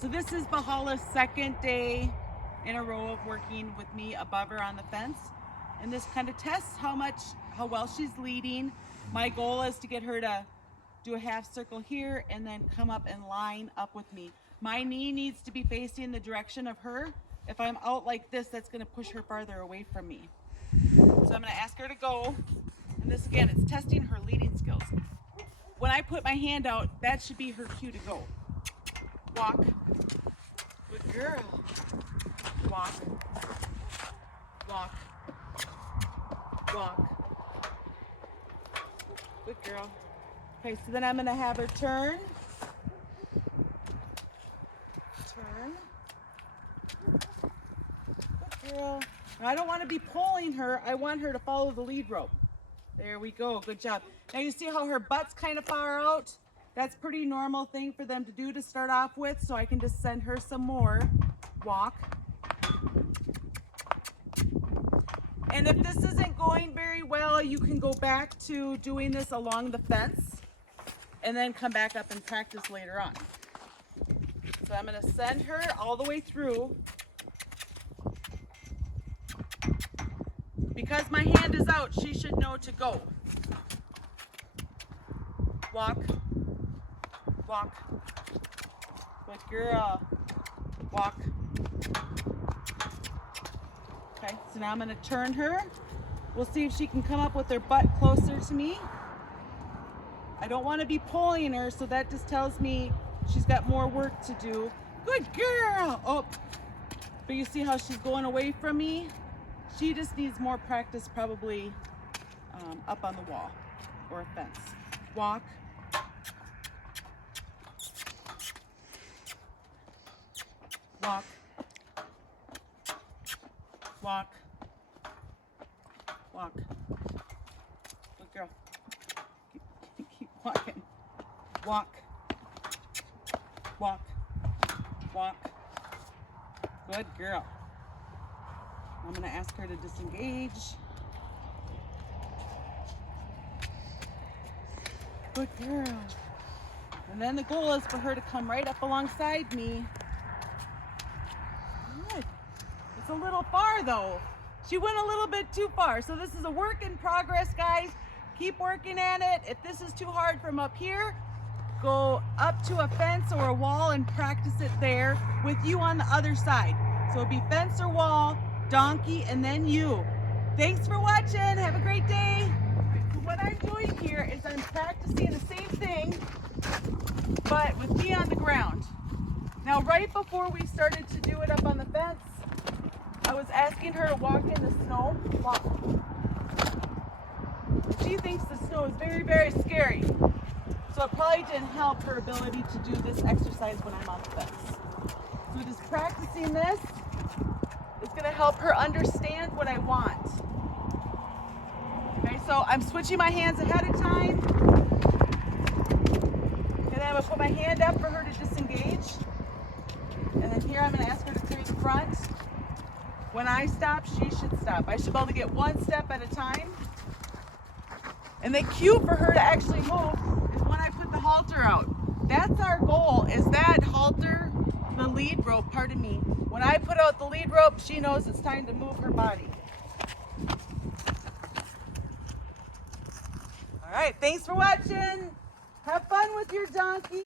So this is Bahala's second day in a row of working with me above her on the fence. And this kind of tests how well she's leading. My goal is to get her to do a half circle here and then come up and line up with me. My knee needs to be facing the direction of her. If I'm out like this, that's gonna push her farther away from me. So I'm gonna ask her to go. And this again, it's testing her leading skills. When I put my hand out, that should be her cue to go. Walk. Good girl. Walk. Walk. Walk. Good girl. Okay, so then I'm going to have her turn. Turn. Good girl. Now, I don't want to be pulling her. I want her to follow the lead rope. There we go. Good job. Now you see how her butt's kind of far out? That's a pretty normal thing for them to do to start off with, so I can just send her some more. Walk. And if this isn't going very well, you can go back to doing this along the fence and then come back up and practice later on. So I'm going to send her all the way through. Because my hand is out, she should know to go. Walk. Walk. Good girl. Walk. Okay, so now I'm going to turn her. We'll see if she can come up with her butt closer to me. I don't want to be pulling her, so that just tells me she's got more work to do. Good girl. Oh, but you see how she's going away from me? She just needs more practice, probably up on the wall or a fence. Walk. Walk. Walk. Walk. Good girl. Keep walking. Walk. Walk. Walk. Good girl. I'm going to ask her to disengage. Good girl. And then the goal is for her to come right up alongside me. Good. It's a little far though. She went a little bit too far. So this is a work in progress, guys. Keep working at it. If this is too hard from up here, go up to a fence or a wall and practice it there with you on the other side. So it'd be fence or wall, donkey, and then you. Thanks for watching. Have a great day. So what I'm doing here is I'm practicing the same thing, but with me on the ground. Now, right before we started to do it up on the fence, I was asking her to walk in the snow. Walk. She thinks the snow is very, very scary. So it probably didn't help her ability to do this exercise when I'm on the fence. So just practicing this is going to help her understand what I want. Okay, so I'm switching my hands ahead of time. And then I'm going to put my hand up for her to disengage. And then here I'm going to ask her to clear the front. When I stop, she should stop. I should be able to get one step at a time. And the cue for her to actually move is when I put the halter out. That's our goal, is that halter, the lead rope, pardon me. When I put out the lead rope, she knows it's time to move her body. All right, thanks for watching. Have fun with your donkey.